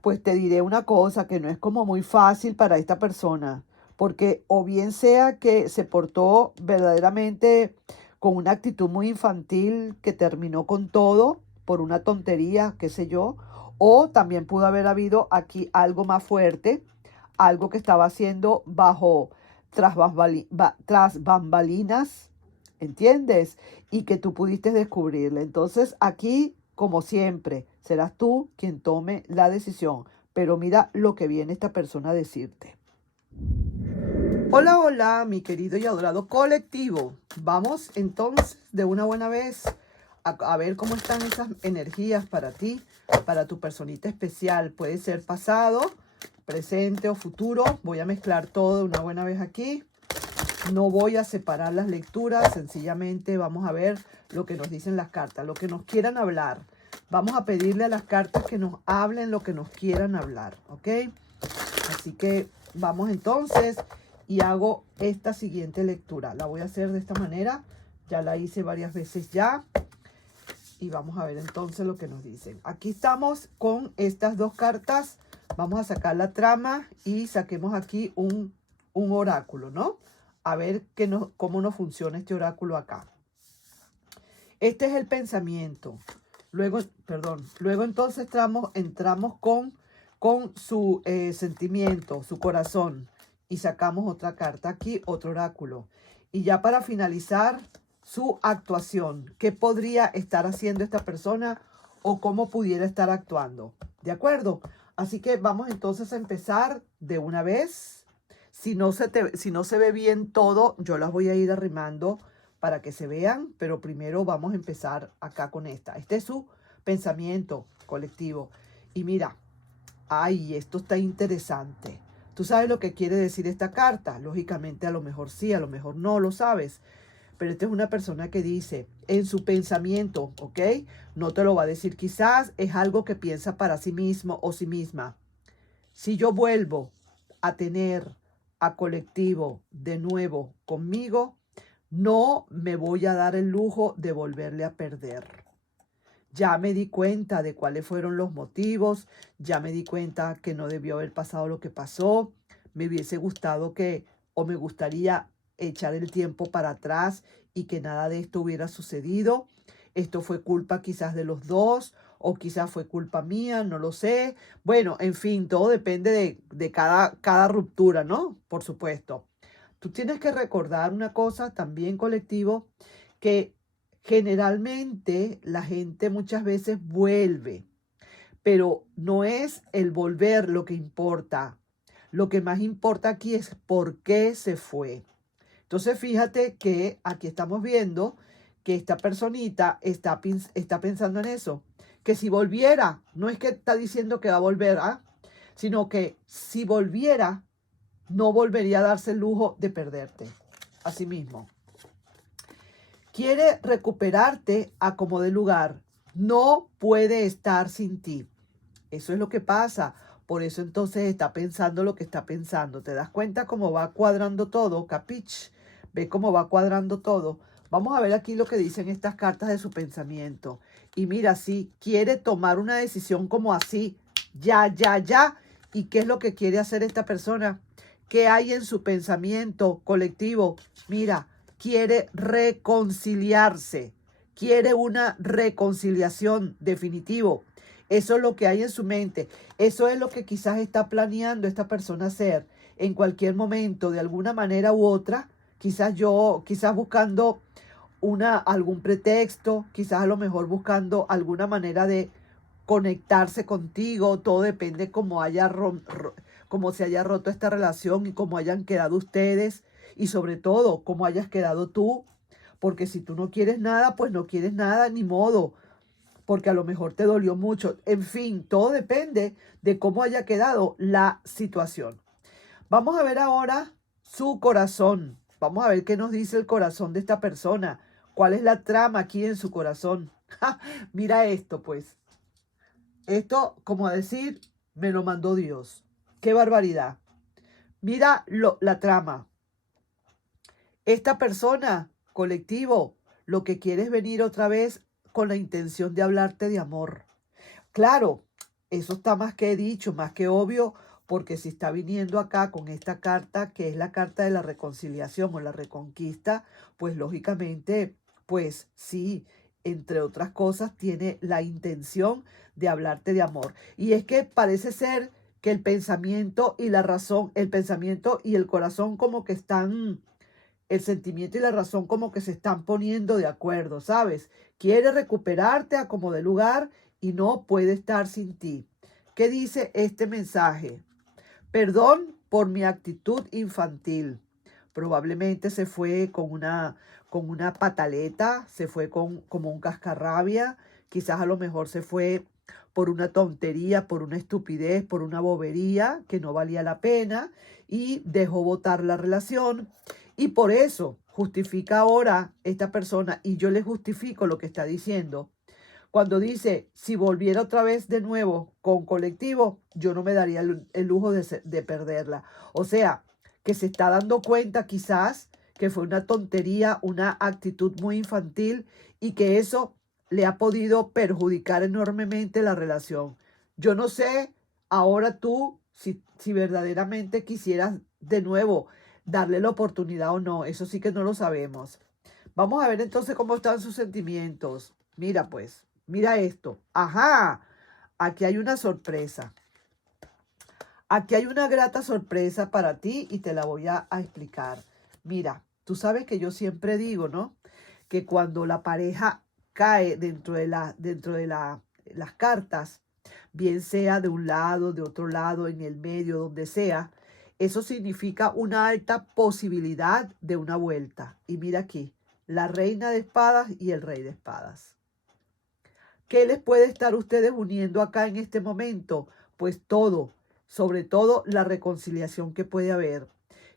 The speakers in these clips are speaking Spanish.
Pues te diré una cosa que no es como muy fácil para esta persona, porque o bien sea que se portó verdaderamente con una actitud muy infantil que terminó con todo por una tontería, qué sé yo, o también pudo haber habido aquí algo más fuerte, algo que estaba haciendo bajo tras bambalinas, ¿entiendes? Y que tú pudiste descubrirle. Entonces aquí, como siempre, serás tú quien tome la decisión. Pero mira lo que viene esta persona a decirte. Hola, hola, mi querido y adorado colectivo. Vamos entonces de una buena vez a ver cómo están esas energías para ti, para tu personita especial. Puede ser pasado, presente o futuro. Voy a mezclar todo de una buena vez aquí. No voy a separar las lecturas, sencillamente vamos a ver lo que nos dicen las cartas, lo que nos quieran hablar. Vamos a pedirle a las cartas que nos hablen lo que nos quieran hablar, ¿ok? Así que vamos entonces y hago esta siguiente lectura. La voy a hacer de esta manera, ya la hice varias veces ya. Y vamos a ver entonces lo que nos dicen. Aquí estamos con estas dos cartas. Vamos a sacar la trama y saquemos aquí un oráculo, ¿no? A ver cómo nos funciona este oráculo acá. Este es el pensamiento. Luego, perdón, luego entonces entramos con su sentimiento, su corazón. Y sacamos otra carta aquí, otro oráculo. Y ya para finalizar, su actuación. ¿Qué podría estar haciendo esta persona o cómo pudiera estar actuando? ¿De acuerdo? Así que vamos entonces a empezar de una vez. Si no se ve bien todo, yo las voy a ir arrimando para que se vean, pero primero vamos a empezar acá con esta. Este es su pensamiento colectivo. Y mira, ay, esto está interesante. ¿Tú sabes lo que quiere decir esta carta? Lógicamente, a lo mejor sí, a lo mejor no lo sabes. Pero esta es una persona que dice en su pensamiento, ¿ok? No te lo va a decir quizás, es algo que piensa para sí mismo o sí misma. Si yo vuelvo a tener a colectivo de nuevo conmigo, no me voy a dar el lujo de volverle a perder. Ya me di cuenta de cuáles fueron los motivos, ya me di cuenta que no debió haber pasado lo que pasó. Me hubiese gustado o me gustaría echar el tiempo para atrás y que nada de esto hubiera sucedido. Esto fue culpa quizás de los dos o quizás fue culpa mía, no lo sé. Bueno, en fin, todo depende de cada ruptura, ¿no? Por supuesto. Tú tienes que recordar una cosa también colectivo, que generalmente la gente muchas veces vuelve, pero no es el volver lo que importa. Lo que más importa aquí es por qué se fue. Entonces fíjate que aquí estamos viendo que esta personita está pensando en eso. Que si volviera, no es que está diciendo que va a volver, ¿ah? Sino que si volviera, no volvería a darse el lujo de perderte. Así mismo. Quiere recuperarte a como de lugar. No puede estar sin ti. Eso es lo que pasa. Por eso entonces está pensando lo que está pensando. ¿Te das cuenta cómo va cuadrando todo? ¿Capich? ¿Ve cómo va cuadrando todo? Vamos a ver aquí lo que dicen estas cartas de su pensamiento. Y mira, si quiere tomar una decisión como así, ya, ya, ya. ¿Y qué es lo que quiere hacer esta persona? ¿Qué hay en su pensamiento colectivo? Mira, quiere reconciliarse. Quiere una reconciliación definitivo. Eso es lo que hay en su mente. Eso es lo que quizás está planeando esta persona hacer en cualquier momento, de alguna manera u otra. Quizás buscando algún pretexto, quizás a lo mejor buscando alguna manera de conectarse contigo. Todo depende cómo se haya roto esta relación y cómo hayan quedado ustedes y sobre todo cómo hayas quedado tú. Porque si tú no quieres nada, pues no quieres nada, ni modo, porque a lo mejor te dolió mucho. En fin, todo depende de cómo haya quedado la situación. Vamos a ver ahora su corazón. Vamos a ver qué nos dice el corazón de esta persona. ¿Cuál es la trama aquí en su corazón? ¡Ja! Mira esto, pues. Esto, como a decir, me lo mandó Dios. ¡Qué barbaridad! Mira la trama. Esta persona, colectivo, lo que quiere es venir otra vez con la intención de hablarte de amor. Claro, eso está más que dicho, más que obvio, porque si está viniendo acá con esta carta, que es la carta de la reconciliación o la reconquista, pues lógicamente, pues sí, entre otras cosas, tiene la intención de hablarte de amor. Y es que parece ser que el pensamiento y la razón, el pensamiento y el corazón como que están, el sentimiento y la razón como que se están poniendo de acuerdo, ¿sabes? Quiere recuperarte a como de lugar y no puede estar sin ti. ¿Qué dice este mensaje? Perdón por mi actitud infantil. Probablemente se fue con una pataleta, se fue con, como un cascarrabia, quizás a lo mejor se fue por una tontería, por una estupidez, por una bobería que no valía la pena y dejó botar la relación. Y por eso justifica ahora esta persona, y yo le justifico lo que está diciendo cuando dice, si volviera otra vez de nuevo con colectivo, yo no me daría el lujo de perderla. O sea, que se está dando cuenta quizás que fue una tontería, una actitud muy infantil y que eso le ha podido perjudicar enormemente la relación. Yo no sé ahora tú si verdaderamente quisieras de nuevo darle la oportunidad o no. Eso sí que no lo sabemos. Vamos a ver entonces cómo están sus sentimientos. Mira pues, mira esto. Ajá, aquí hay una sorpresa. Aquí hay una grata sorpresa para ti y te la voy a explicar. Mira, tú sabes que yo siempre digo, ¿no? Que cuando la pareja cae dentro de las cartas, bien sea de un lado, de otro lado, en el medio, donde sea, eso significa una alta posibilidad de una vuelta. Y mira aquí, la reina de espadas y el rey de espadas. ¿Qué les puede estar ustedes uniendo acá en este momento? Pues todo, sobre todo la reconciliación que puede haber.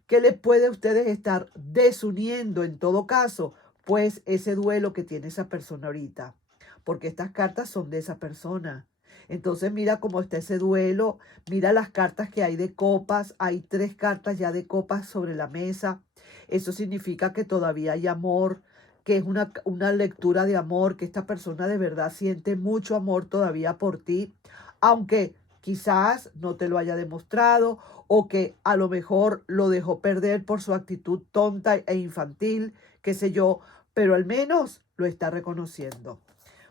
¿Qué les puede ustedes estar desuniendo en todo caso? Pues ese duelo que tiene esa persona ahorita, porque estas cartas son de esa persona. Entonces mira cómo está ese duelo, mira las cartas que hay de copas, hay 3 cartas ya de copas sobre la mesa. Eso significa que todavía hay amor, que es una lectura de amor, que esta persona de verdad siente mucho amor todavía por ti, aunque quizás no te lo haya demostrado o que a lo mejor lo dejó perder por su actitud tonta e infantil, qué sé yo, pero al menos lo está reconociendo.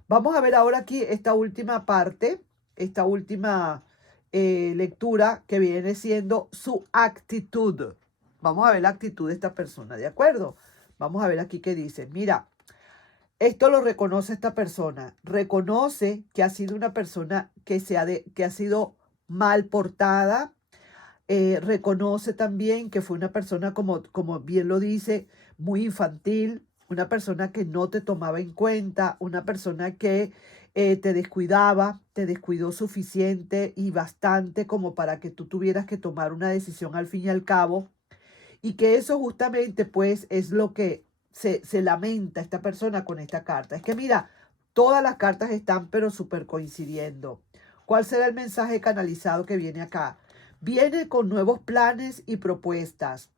Vamos a ver ahora aquí esta última parte, esta última lectura que viene siendo su actitud. Vamos a ver la actitud de esta persona, ¿de acuerdo? Vamos a ver aquí qué dice. Mira, esto lo reconoce esta persona. Reconoce que ha sido una persona que ha sido mal portada. Reconoce también que fue una persona, como bien lo dice, muy infantil, una persona que no te tomaba en cuenta, una persona que te descuidaba, te descuidó suficiente y bastante como para que tú tuvieras que tomar una decisión al fin y al cabo. Y que eso justamente pues es lo que se lamenta esta persona con esta carta. Es que mira, todas las cartas están pero súper coincidiendo. ¿Cuál será el mensaje canalizado que viene acá? Viene con nuevos planes y propuestas.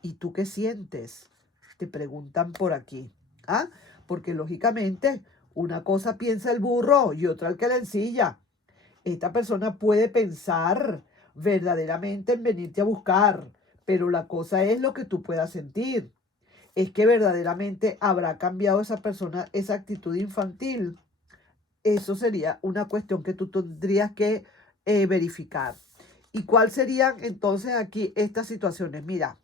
¿Y tú qué sientes? Te preguntan por aquí. ¿Ah? Porque lógicamente una cosa piensa el burro y otra el que la ensilla. Esta persona puede pensar verdaderamente en venirte a buscar, pero la cosa es lo que tú puedas sentir. Es que verdaderamente habrá cambiado esa persona esa actitud infantil. Eso sería una cuestión que tú tendrías que verificar. ¿Y cuáles serían entonces aquí estas situaciones? Mira,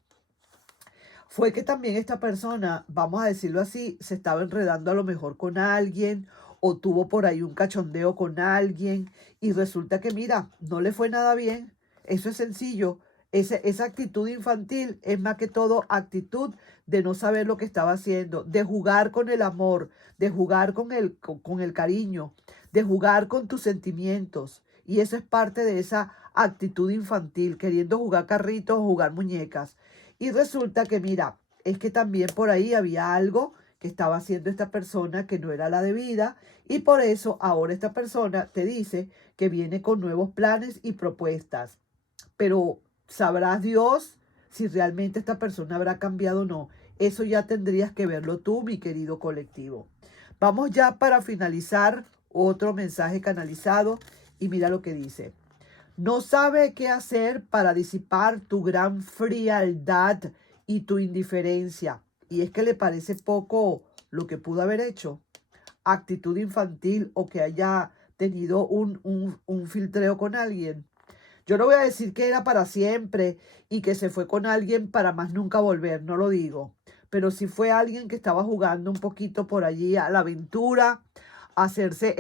fue que también esta persona, vamos a decirlo así, se estaba enredando a lo mejor con alguien o tuvo por ahí un cachondeo con alguien y resulta que, mira, no le fue nada bien. Eso es sencillo. Esa actitud infantil es más que todo actitud de no saber lo que estaba haciendo, de jugar con el amor, de jugar con el cariño, de jugar con tus sentimientos. Y eso es parte de esa actitud infantil, queriendo jugar carritos o jugar muñecas. Y resulta que, mira, es que también por ahí había algo que estaba haciendo esta persona que no era la debida y por eso ahora esta persona te dice que viene con nuevos planes y propuestas. Pero sabrás Dios si realmente esta persona habrá cambiado o no. Eso ya tendrías que verlo tú, mi querido colectivo. Vamos ya para finalizar otro mensaje canalizado Y mira lo que dice. No sabe qué hacer para disipar tu gran frialdad y tu indiferencia. Y es que le parece poco lo que pudo haber hecho. Actitud infantil o que haya tenido un filtreo con alguien. Yo no voy a decir que era para siempre y que se fue con alguien para más nunca volver, no lo digo. Pero sí fue alguien que estaba jugando un poquito por allí a la aventura, a hacerse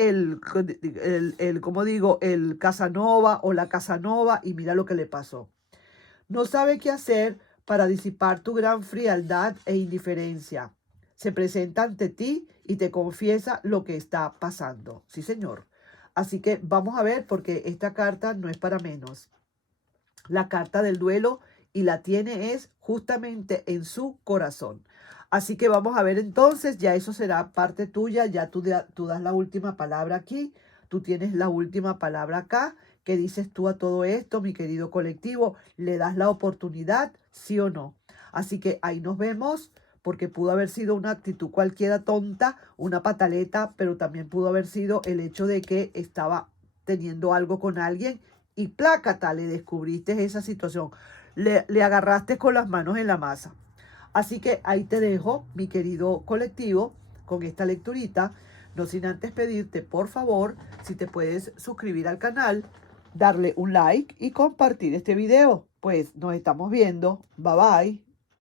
como digo, el Casanova o la Casanova y mira lo que le pasó. No sabe qué hacer para disipar tu gran frialdad e indiferencia. Se presenta ante ti y te confiesa lo que está pasando. Sí, señor. Así que vamos a ver porque esta carta no es para menos. La carta del duelo y la tiene es justamente en su corazón. Así que vamos a ver entonces, ya eso será parte tuya, ya tú das la última palabra aquí, tú tienes la última palabra acá. ¿Qué dices tú a todo esto, mi querido colectivo? ¿Le das la oportunidad, sí o no? Así que ahí nos vemos, porque pudo haber sido una actitud cualquiera tonta, una pataleta, pero también pudo haber sido el hecho de que estaba teniendo algo con alguien y plácata, le descubriste esa situación. Le agarraste con las manos en la masa. Así que ahí te dejo, mi querido colectivo, con esta lecturita. No sin antes pedirte, por favor, si te puedes suscribir al canal, darle un like y compartir este video. Pues nos estamos viendo. Bye bye.